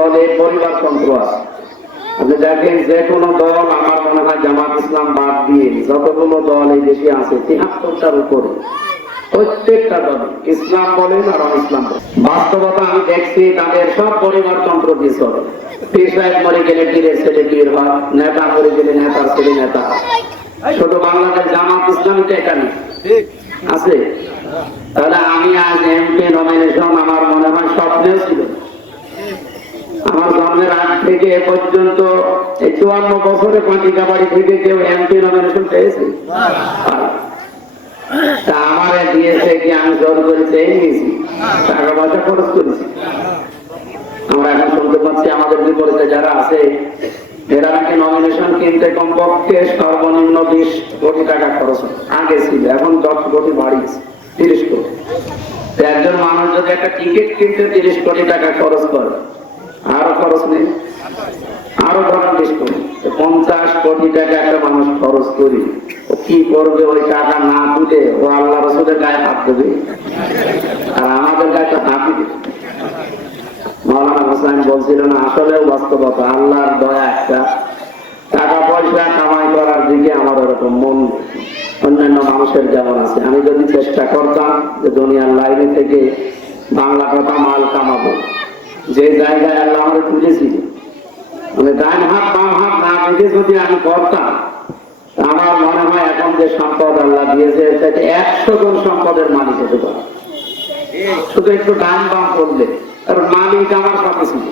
দলে পরিবারতন্ত্র আছে। আপনি দেখেন যে কোনো দল আমার মনে হয় জামাত ইসলাম বাদ দিয়ে যতগুলো দল এই দেশে আছে, তিহাত্তরটার উপরে প্রত্যেকটা দল, ইসলাম বলেন আর ইসলাম বাস্তবতা আমি দেখছি, তাদের সব পরিবারতন্ত্র দিয়ে চলে পীর সাহেব মরে গেলে পীরের ছেলে পীর হয়, নেতা মরে গেলে নেতার ছেলে নেতা ছোট বাংলাদেশ জামাত ইসলামীটা এখানে আছে। তাহলে আমি আজ এমপি নমিনেশন আমার মনে হয় স্বপ্নেও ছিল। থেকে এ পর্যন্ত এই চুয়ান্ন বছরে পাঁচিকা বাড়ি থেকে কেউ এমপি নমিনেশন পেয়েছে। তা দিয়েছে কি আমি নিয়েছি। টাকা পয়সা খরচ করেছি। আমরা এখন শুনতে পাচ্ছি আমাদের বিপরীতে যারা আছে, এরা নাকি নমিনেশন কিনতে কমপক্ষে সর্বনিম্ন বিশ কোটি টাকা খরচ আগে ছিল, এখন দশ কোটি বাড়িয়েছে, তিরিশ কোটি। একজন মানুষ যদি একটা টিকিট কিনতে তিরিশ কোটি টাকা খরচ করে, আরও খরচ নেই। আরও বিশ কোটি পঞ্চাশ কোটি টাকা একটা মানুষ খরচ করি কি করবে ওই টাকা না তুলে ও আল্লাহ রসুলের গায়ে হাত দেবে? আর আমাদের গায়ে তো হাতই দেবে। মৌলানা হোসেন বলছিল না বাস্তবতা, আল্লাহর দয়া একটা। টাকা পয়সা কামাই করার দিকে আমার ওরকম মন অন্যান্য মানুষের যেমন আছে। আমি যদি চেষ্টা করতাম যে দুনিয়ার লাইনে থেকে বাংলা কথা মাল কামাবো। যে জায়গায় আল্লাহ আমাদের তুলেছিল মানে ডান হাত, বাম হাত, না দেখে যদি আমি করতাম আমার মনে হয় এখন যে সম্পদ আল্লাহ দিয়েছে, সেটা একশো জন সম্পদের মালিক হতে পারে। শুধু একটু ডান বাম করলে, কারণ মালিক আমার সাথে ছিল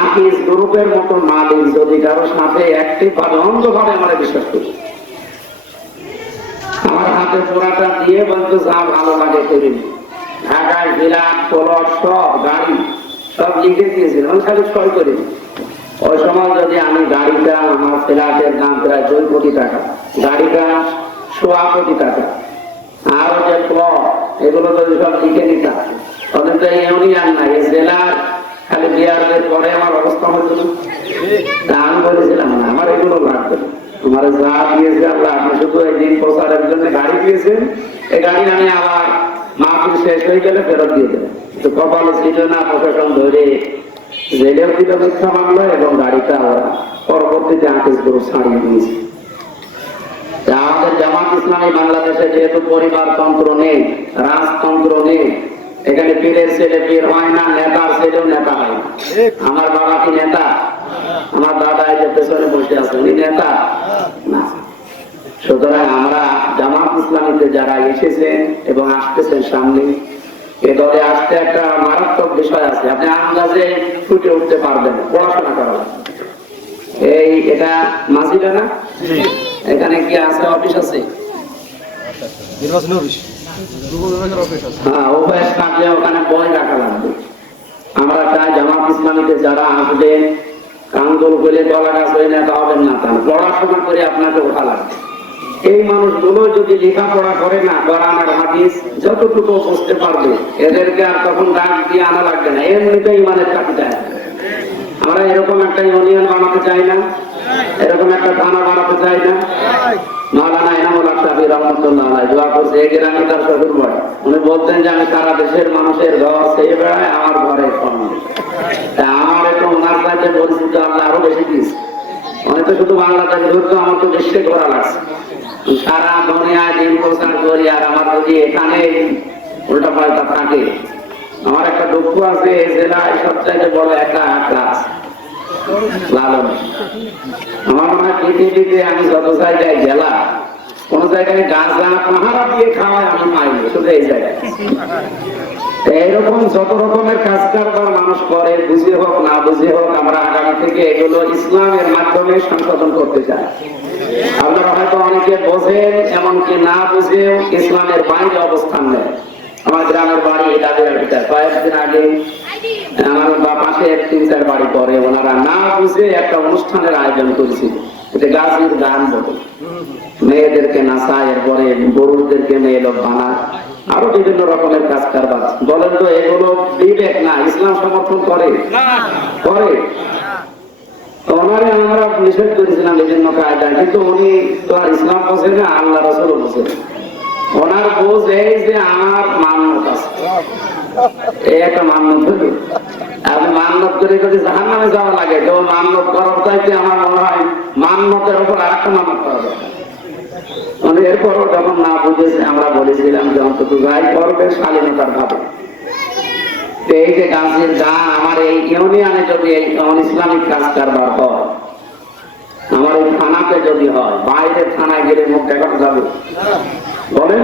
আকিস গ্রুপের মতো মালিক যদি কারও সাথে একটি পাবে অন্ধভাবে আমরা বিশ্বাস করি। আমার হাতে পোড়াটা দিয়ে বলতো, যা ভালো লাগে করি ঢাকায় বিরাট পলট সব গাড়ি, সব লিখে দিয়েছিল আমি খালি সই করি ওই সময় যদি আমি গাড়িটা, আমার ফ্ল্যাটের দাম প্রায় দুই কোটি টাকা। গাড়িটা সোয়া কোটি টাকা। আর যে এগুলো যদি সব লিখে নিতাম তো জেলার খালি বিয়ারদের পরে আমার অবস্থা আমি বলেছিলাম না, আমার এগুলো লাগবে যা দিয়েছে আপনি শুধু এই দিন প্রচারের জন্য গাড়ি দিয়েছেন, এই গাড়ি আমি আবার মাহফিল শেষ হয়ে গেলে ফেরত দিয়ে দেবেন তো ছিল না প্রশাসন ধরে জেলের দিকে মিথ্যা মানলো এবং গাড়িটা পরবর্তীতে আকিস গ্রুপ ছাড়িয়ে দিয়েছে। আমাদের জামাত ইসলামী বাংলাদেশে যেহেতু পরিবারতন্ত্র নেই, রাজতন্ত্র নেই, এখানে পীরের ছেলে পীর হয় না, নেতার ছেলেও নেতা হয় আমার বাবা কি নেতা? আমার দাদা যে পেছনে বসে আছে, উনি নেতা? সুতরাং আমরা জামাত ইসলামীতে যারা এসেছেন এবং আসতেছেন সামনে এ দলে আসতে একটা মারাত্মক বিষয় আছে। আপনি আন্দাজে ফুটে উঠতে পারবেন পড়াশোনা করা এই এটা মাঝিটা না? এখানে কি আছে অফিস আছে? নির্বাচনী অফিস। হ্যাঁ অভ্যাস থাকলে ওখানে বই রাখা লাগবে। আমরা চাই জামাত ইসলামীতে যারা আসবেন কান্দল করে গলা গাছ হয়ে নেতা হবেন না তা না। পড়াশোনা করে আপনাকে ওঠা লাগবে। এই মানুষগুলো যদি লেখাপড়া করে না কোরআন আর হাদিস যতটুকু বুঝতে পারবে, এদেরকে আর তখন ডাক দিয়ে আনা লাগবে না। এমনিতে ইমানের চাকরি আমরা এরকম একটা ইউনিয়ন বানাতে চাই না, এরকম একটা থানা বানাতে চাই না। দোয়া আমার আরও বেশি শুধু আমার তো দেশে ঘোরা লাগছে। সারা দুনিয়ায় দিন প্রচার করি আর আমার যদি এখানে উল্টা পাল্টা থাকে। আমার একটা দুঃখ আছে, এই জেলায় সবচাইতে বড় একটা ক্লাস আমার মনে হয় পৃথিবীতে আমি যত জায়গায় জেলা জায়গায় গাঁজা পাহারা দিয়ে আমি এই জায়গায়। এইরকম যত রকমের কাজ কারবার মানুষ করে, বুঝে হোক, না বুঝে হোক, আমরা আগামী থেকে এগুলো ইসলামের মাধ্যমে সংশোধন করতে চাই। আপনারা হয়তো অনেকে বোঝেন, এমনকি না বুঝেও ইসলামের বাইরে অবস্থান নেয়। আমার গ্রামের বাড়ি কয়েকদিন আগে আমার বা পাশে এক তিন চার বাড়ি পরে ওনারা না বুঝে একটা অনুষ্ঠানের আয়োজন এটা গাছের গান বলে। মেয়েদেরকে নাচায়, এরপরে গরুদেরকে মেয়ে লোক বানায়। আরও বিভিন্ন রকমের কাজ কারবার। বলেন তো এগুলো বিবেক না ইসলাম সমর্থন করে? করে? ওনারে আমরা নিষেধ করেছিলাম বিভিন্ন কায়দায় কিন্তু উনি তো আর ইসলাম বোঝেন না আল্লাহ রসুল বোঝেন ওনার বোঝ এই যে আমার মান্যত আছে। এই একটা মান্যত হলো। আপনি মান্যত করে যদি জাহান নামে যাওয়া লাগে তো মান্যত করার চাইতে আমার মনে হয় মান্যতের উপর আর একটা মান্যত করা দরকার। এরপরও যখন না বুঝেছে আমরা বলেছিলাম যে অন্তত যাই করবে স্বাধীনতার ভাবে। এই যে গাছের গান আমার এই ইউনিয়নে যদি এই ইসলামিক কাজ কারবার হয়, আমার এই থানাতে যদি হয় বাইরের থানায় গেলে মুখ দেখানো যাবে? বলেন?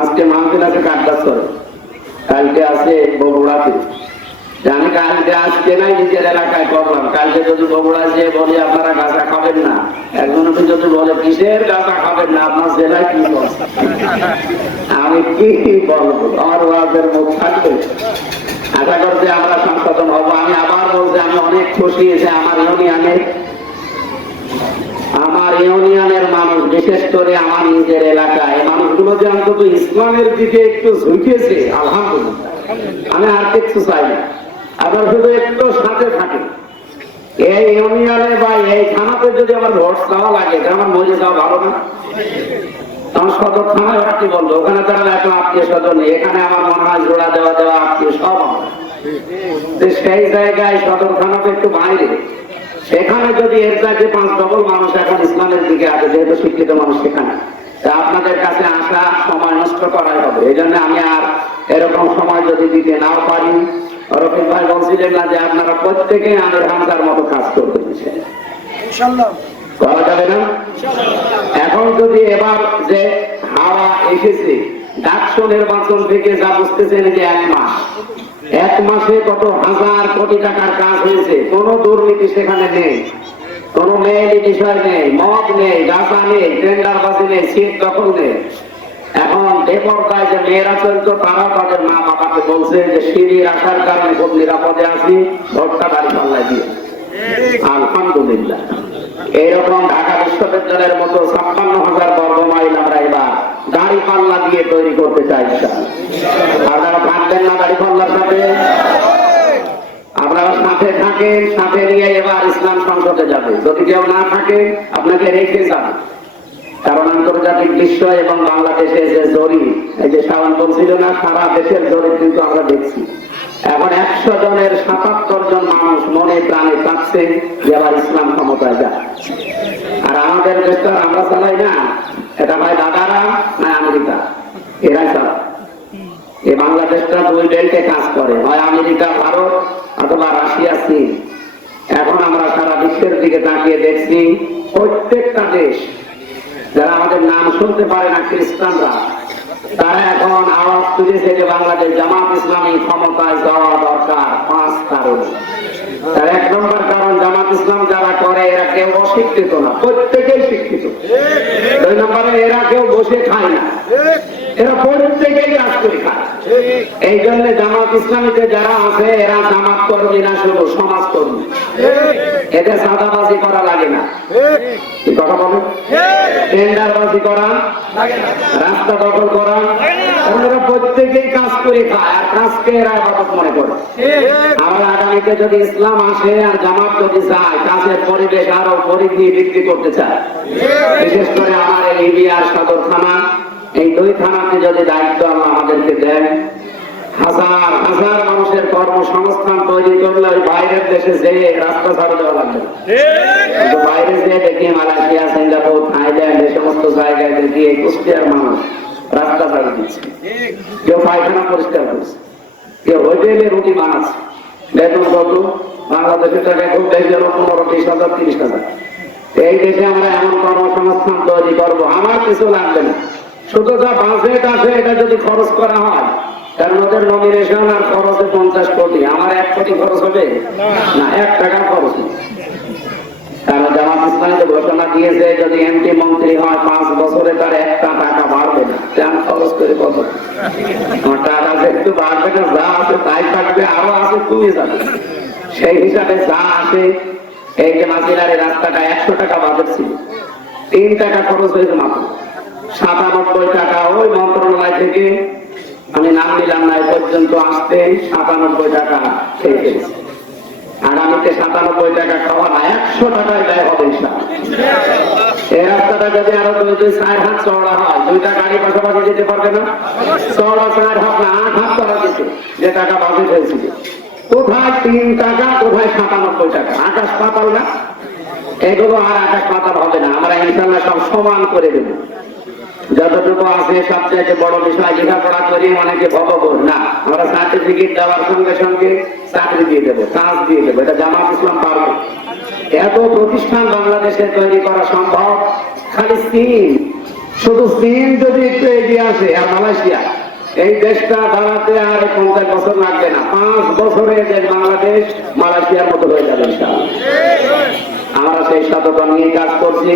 আজকে মাহফিল আছে কাটবাস করে। কালকে আছে বগুড়াতে। জানি কালকে আজকে নাই, নিজের এলাকায় করলাম। কালকে যদি বগুড়া যে বলি, আপনারা গাঁজা খাবেন না। একজন যদি বলে, কিসের গাঁজা খাবেন না? আপনার জেলায় কি আমি কি বলব? আমার মুখ থাকবে। আশা করছি আমরা সংশোধন হব। আমি আবার বলছি, আমি অনেক খুশি যে আমার ইউনিয়নের। আমার ইউনিয়নের মানুষ, বিশেষ করে আমার নিজের এলাকায়। মানুষগুলো যে অন্তত ইসলামের দিকে একটু ঝুঁকেছে, আলহামদুলিল্লাহ। আমি আর কিছু চাই না। আবার শুধু একটু সাথে থাকে। এই ইউনিয়নে বা এই থানাতে যদি আমার ভোট চাওয়া লাগে আমার মরে যাওয়া ভালো না। দেওয়া দেওয়া শিক্ষিত মানুষ সেখানে। আপনাদের কাছে আসা সময় নষ্ট করাই হবে। এই জন্য আমি আর এরকম সময় যদি দিতে নাও পারি রফিক ভাই বলছিলেন না যে আপনারা প্রত্যেকে আমির হামদার মতো কাজ করতে করা যাবে না? এখন যদি এবার যে হাওয়া এসেছে নির্বাচন থেকে যা বুঝতেছেন যে এক মাস এক মাসে কত হাজার কোটি টাকার কাজ হয়েছে কোন দুর্নীতি সেখানে নেই কোন মেয়েলি বিষয় নেই মদ নেই গাছা নেই টেন্ডার বাজি নেই সিট দখল নেই। বেপরদায় যে মেয়েরা চলতো তারা তাদের মা বাবাকে বলছে যে সিঁড়ির আসার কারণে খুব নিরাপদে আছি, ভোটটা বাড়ি পাল্লায় দিয়ে। আলহামদুলিল্লাহ। এইরকম ঢাকা বিশ্ববিদ্যালয়ের মতো ছাপ্পান্ন হাজার বর্গ মাইল আমরা এবার দাড়ি পাল্লা দিয়ে তৈরি করতে চাই আপনারা থাকবেন না দাড়ি পাল্লার সাথে? আপনারা সাথে থাকেন, সাথে নিয়ে এবার ইসলাম সংসদে যাবে। যদি কেউ না থাকে, আপনাকে রেখে যাবে। কারণ আন্তর্জাতিক বিশ্ব এবং বাংলাদেশে যে জরিপ এই যে শাওন বলছিল না, সারা দেশের জরিপ কিন্তু আমরা দেখছি। এখন একশো জনের সাতাত্তর জন মানুষ মনে প্রাণে চাচ্ছে যে আবার ইসলাম ক্ষমতায় যায় আর আমাদের দেশটা আমরা চালাই না। এটা ভাই দাদারা না আমেরিকা? এরাই চালায়। এই বাংলাদেশটা দুই বেল্টে কাজ করে। হয় আমেরিকা, ভারত অথবা রাশিয়া, চীন। এখন আমরা সারা বিশ্বের দিকে তাকিয়ে দেখছি, প্রত্যেকটা দেশ যারা আমাদের নাম শুনতে পারে না, খ্রিস্টানরা, তারা এখন আওয়াজ তুলেছে যে বাংলাদেশ জামাত ইসলামী ক্ষমতায় যাওয়া দরকার। পাঁচ কারণ। তার এক নম্বর কারণ ইসলাম যারা করে, এরা কেউ অশিক্ষিত না, প্রত্যেকেই শিক্ষিত। দুই নম্বরে, এরা কেউ বসে খায় না। এরা প্রত্যেকেই কাজ করে খায়। এই জন্য জামাত ইসলামীতে যারা আছে, এরা জামাত কর্মী না, শুধু সমাজ কর্মী। এদের সাদাবাজি করা লাগে না। কথা বলেন? টেন্ডারবাজি করা রাস্তা দখল করা এরা প্রত্যেকেই কাজ করে খায়, আর কাজকে এরা আবাদত মনে করে। আমরা আগামীতে যদি ইসলাম আসে, আর জামাত যদি চায় কাজের পরিবেশ আরও পরিধি বৃদ্ধি করতে চায়। বিশেষ করে আমার এই ইবিআর সদর থানা। এই দুই থানাতে যদি দায়িত্ব আল্লাহ আমাদেরকে দেন, হাজার হাজার মানুষের কর্মসংস্থান তৈরি করলে ওই বাইরের দেশে যে রাস্তা ছাড়া দেওয়া লাগবে কিন্তু বাইরে যে দেখি মালয়েশিয়া, সিঙ্গাপুর, থাইল্যান্ড, এই সমস্ত জায়গায় দেখি এই কুষ্টিয়ার মানুষ রাস্তা ছাড়া দিচ্ছে। কেউ পায়খানা পরিষ্কার করছে, কেউ হোটেলে রুটি বানাচ্ছে। বেতন কত? বাংলাদেশের টাকায় খুব বেশি হলো পনেরো বিশ হাজার, তিরিশ হাজার। এই দেশে আমরা এমন কর্মসংস্থান তৈরি করব, আমার কিছু লাগবে না। শুধু যা বাজেট আছে, এটা যদি খরচ করা হয় কারণ ওদের নমিনেশন আর পঞ্চাশ কোটি। আমার এক কোটি খরচ হবে? না, এক টাকা খরচ কারণ জামাত ইসলামী তো ঘোষণা দিয়েছে, যদি এমপি মন্ত্রী হয়, পাঁচ বছরে তার একটা টাকা বাড়বে না। খরচ করে কত? আমার টাকা একটু বাড়বে না, যা আছে তাই থাকবে, আরও আছে, তুমি যাবে। সেই হিসাবে যা আছে এই যে মাসিলার রাস্তাটা একশো টাকা বাজেট ছিল। তিন টাকা খরচ হয়েছে মাত্র। সাতানব্বই টাকা ওই মন্ত্রণালয় থেকে আমি নাম নিলাম না, এ পর্যন্ত আসতে সাতানব্বই টাকা খেয়ে ফেলেছি। আগামীতে সাতানব্বই টাকা খাওয়া না, একশো টাকায় ব্যয় হবে। এই রাস্তাটা যদি আরও দুই দুই চার হাত চওড়া হয়, দুইটা গাড়ি পাশাপাশি যেতে পারবে না? চওড়া চার হাত না, আট হাত করা যেত যে টাকা বাজেট হয়েছিল। কোথায় তিন টাকা, কোথায় সাতানব্বই টাকা? আকাশ পাতাল না? এগুলো আর আকাশ পাতাল হবে না। আমরা ইনশাল্লাহ সব সমান করে দেবো। যতটুকু আছে সবচেয়ে বড় বিষয় লেখাপড়া করি অনেকে ভবগর না। আমরা সার্টিফিকেট দেওয়ার সঙ্গে সঙ্গে চাকরি দিয়ে দেবো, কাজ দিয়ে দেবো। এটা জামাত ইসলাম পারবে। এত প্রতিষ্ঠান বাংলাদেশে তৈরি করা সম্ভব? খালি চীন শুধু চীন যদি একটু এগিয়ে আসে, আর মালয়েশিয়া। এই দেশটা দাঁড়াতে আর পঞ্চাশ বছর লাগবে না। পাঁচ বছরে যে বাংলাদেশ মালয়েশিয়ার মতো হয়ে যাবে আমরা সেই সততা নিয়ে কাজ করছি।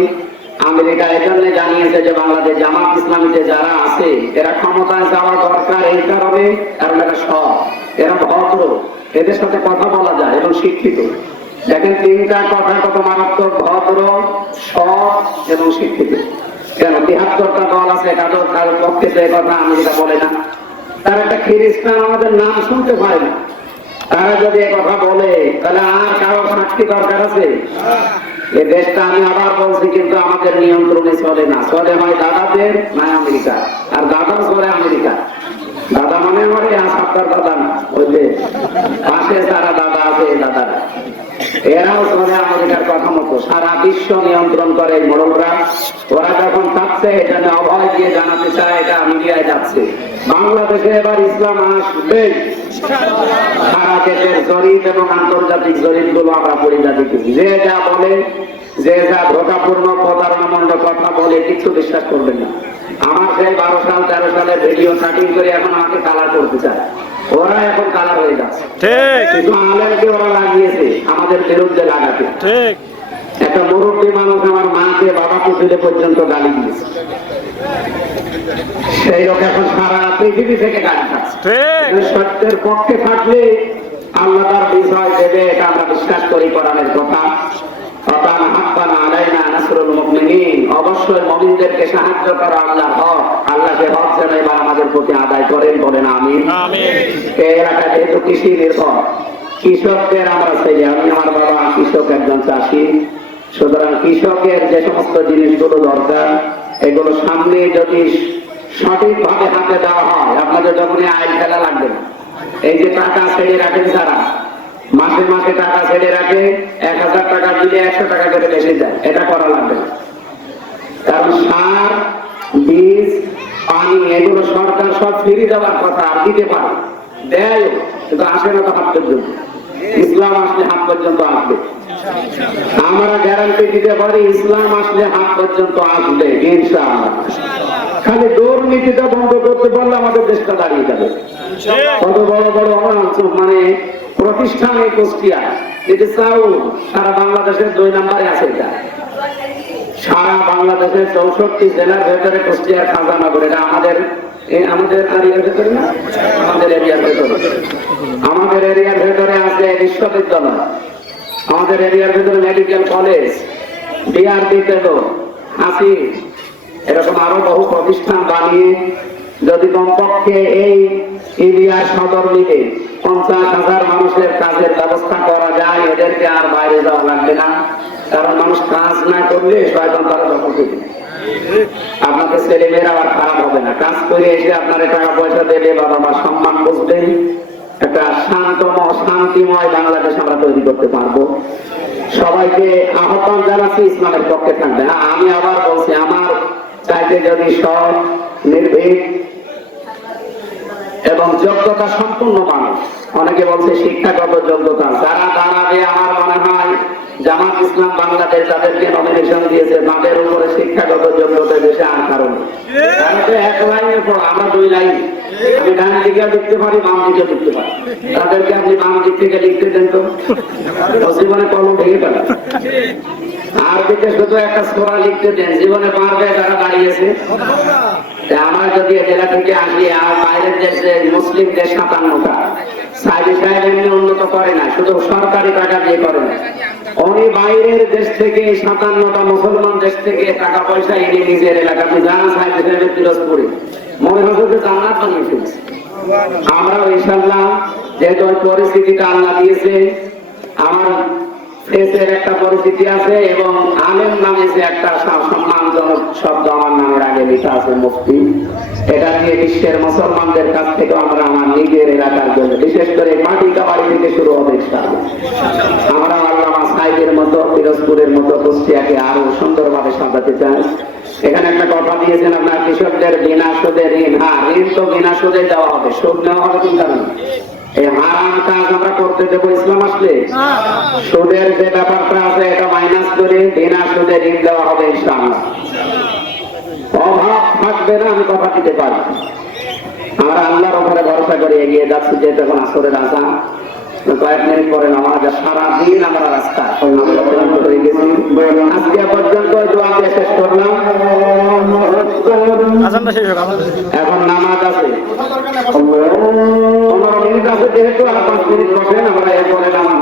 আমেরিকা এজন্য জানিয়েছে যে বাংলাদেশ জামাত ইসলামীতে যারা আছে, এরা ক্ষমতায় যাওয়া দরকার এই কারণে, কারণ এরা সৎ, এরা ভদ্র, এদের সাথে কথা বলা যায় এবং শিক্ষিত। দেখেন তিনটা কথা কত মারাত্মক, ভদ্র, সৎ এবং শিক্ষিত। কেন? তিহাত্তরটা দল আছে কারোর কারোর পক্ষে এ কথা আমেরিকা বলে না। তার একটা খ্রিস্টান আমাদের নাম শুনতে পারে না। তারা যদি এ কথা বলে, তাহলে আর কারও সাক্ষী দরকার আছে? এই দেশটা আমি আবার বলছি, কিন্তু আমাদের নিয়ন্ত্রণে চলে না। চলে হয় দাদাদের না আমেরিকা। আর দাদা চলে আমেরিকা। দাদা মানে আমার এই আসার দাদা না, ওই যে পাশে তারা দাদা আছে দাদারা। এরাও করে আমেরিকার কথা মতো সারা বিশ্ব নিয়ন্ত্রণ করে এই মোড়লরা। ওরা যখন থাকছে, এটা অভয় দিয়ে জানাতে চায়, এটা মিডিয়ায় যাচ্ছে। বাংলাদেশে এবার ইসলাম আসবে। সারা দেশের জরিপ এবং আন্তর্জাতিক জরিপগুলো আমরা করি। যে যা বলে যে যা ধোকাপূর্ণ প্রতারণামূলক কথা বলে কিছু বিশ্বাস করবেন না। আমার সেই বারো সাল তেরো সালে ভিডিও কাটিং করে এখন আমাকে কালার করতে চায়। ওরা এখন কালার হয়ে যাচ্ছে। কিন্তু আলেমকে ওরা লাগিয়েছে আমাদের বিরুদ্ধে লাগাতে। ঠিক। একটা মুরব্বী মানুষ আমার মাকে বাবাকে তুলে পর্যন্ত গালি দিয়েছে। সেই লোক এখন সারা পৃথিবী থেকে গালি খাচ্ছে। সত্যের পক্ষে থাকলে আল্লাহ তার বিষয় দেবে এটা আমরা বিশ্বাস করি কোরআনের কথা। অতান হাক্কান আলাইনা নাসরুল মুমিনিন। অবশ্যই মুমিনদেরকে সাহায্য করা আল্লাহ হক। আল্লাহ সে হক যেন এবার আমাদের প্রতি আদায় করেন বলেন আমিন। আমিন। এই এলাকা যেহেতু কৃষি নির্ভর কৃষকদের আমরা ছেলে আমি আমার বাবা কৃষক একজন চাষি। সুতরাং কৃষকের যে সমস্ত জিনিসগুলো দরকার এগুলো সামনে যদি সঠিকভাবে হাতে দেওয়া হয় আপনাদের যখন আইন ফেলা লাগবে এই যে টাকা ছেড়ে রাখেন যারা মাসে মাসে টাকা ছেড়ে রাখে, এক হাজার টাকা দিলে একশো টাকা করে বেশি যায় এটা করা লাগবে কারণ সার, বীজ, পানি, এগুলো সরকার সব ফ্রি দেওয়ার কথা আর দিতে পারে। দেয়, কিন্তু আসে না তো হাত পর্যন্ত। ইসলাম আসলে হাত পর্যন্ত আসবে। আমরা গ্যারান্টি দিতে পারি, ইসলাম আসলে হাত পর্যন্ত আসবে, ইনশাআল্লাহ। খালি দুর্নীতিটা বন্ধ করতে পারলে আমাদের দেশটা দাঁড়িয়ে যাবে। কত বড় বড় অঞ্চল মানে প্রতিষ্ঠান এই কুষ্টিয়া এটি চাউল সারা বাংলাদেশের দুই নম্বরে আছে এটা। সারা বাংলাদেশের চৌষট্টি জেলার ভেতরে কুষ্টিয়ার খাজানগর এটা আমাদের আমাদের এরিয়ার ভেতরে না? আমাদের এরিয়ার ভেতরে। আমাদের এরিয়ার ভেতরে আছে বিশ্ববিদ্যালয় আমাদের এরিয়ার ভেতরে মেডিকেল কলেজ ডিআরডি তেলো হাসি এরকম আরও বহু প্রতিষ্ঠান বানিয়ে যদি কমপক্ষে এই এরিয়ার সদর মিলে পঞ্চাশ হাজার মানুষের কাজের ব্যবস্থা করা যায়, এদেরকে আর বাইরে যাওয়া লাগবে না। কারণ মানুষ কাজ না করলে শয়তান তারা দখল করে আপনাদের ছেলে মেয়েরা আর খারাপ হবে না। কাজ করে এসে আপনারা টাকা পয়সা দেবে বাবা মা সম্মান বুঝবেন। একটা শান্তম শান্তিময় বাংলাদেশ আমরা তৈরি করতে পারব। সবাইকে আহ্বান জানাচ্ছি ইসলামের পক্ষে থাকবে। হ্যাঁ আমি আবার বলছি, আমার চাইতে যদি সৎ, নির্ভীক এবং যোগ্যতা সম্পূর্ণ মানুষ, অনেকে বলছে শিক্ষাগত যোগ্যতা, যারা দাঁড়াবে আমার মনে হয় জামাত ইসলাম বাংলাদেশ তাদেরকে নমিনেশন দিয়েছে, তাদের উপরে শিক্ষাগত যোগ্যতা দেশে আর কারণ আমরা দুই লাইন। আমি ডান দিকে লিখতে পারি, বাম দিকে লিখতে পারি। তাদেরকে আপনি বাম দিক থেকে লিখতে দেন তো। জীবনে কলম ভেঙে ফেলা। আর দিকে শুধু একটা সোরা লিখতে দেন। জীবনে পারবে যারা দাঁড়িয়েছে। আমরা যদি জেলা থেকে আসি, আর বাইরের দেশে মুসলিম দেশ সাতান্নটা। সাইডে সাহেব এমনি উন্নত করে না, শুধু সরকারি টাকা দিয়ে করে না। উনি বাইরের দেশ থেকে সাতান্নটা মুসলমান দেশ থেকে টাকা পয়সা এনে নিজের এলাকাতে। যান সাইডে সাহেবের পিরোজপুরে। এটা বিশ্বের মুসলমানদের কাছ থেকে আমরা আমার নিজের এলাকার জন্য, বিশেষ করে মাটি কাবাড়ি থেকে শুরু হবে আমরা আল্লামা সাহেবের মতো, পিরোজপুরের মতো কুষ্টিয়াকে আরও সুন্দরভাবে সাজাতে চাই। এখানে একটা কথা দিয়েছেন আপনার কৃষকদের বিনা সুদে ঋণ। হ্যাঁ ঋণ তো বিনা সুদে দেওয়া হবে, সুদ নেওয়া হবে চিন্তা নেই এই হারাম কাজ আমরা করতে দেবো, ইসলাম আসলে। সুদের যে ব্যাপারটা আছে, এটা মাইনাস করে বিনা সুদে ঋণ দেওয়া হবে, ইনশাআল্লাহ। অভাব থাকবে না, আমি কথা দিতে পারি আমরা আল্লাহর উপরে ভরসা করে এগিয়ে যাচ্ছি, যে তখন আসরের আসা কয়েক মিনিট পরে নামাজ সারাদিন আমরা রাস্তা আমরা ক্লান্ত গেছি আজকে পর্যন্ত দোয়া দিয়ে শেষ করলাম। আজানটা শেষ হোক আজানটা শেষ হোক। এখন নামাজ আছে। পনেরো মিনিট আছে যেহেতু আর পাঁচ মিনিট বসেন আমরা এরপরে নামাজ।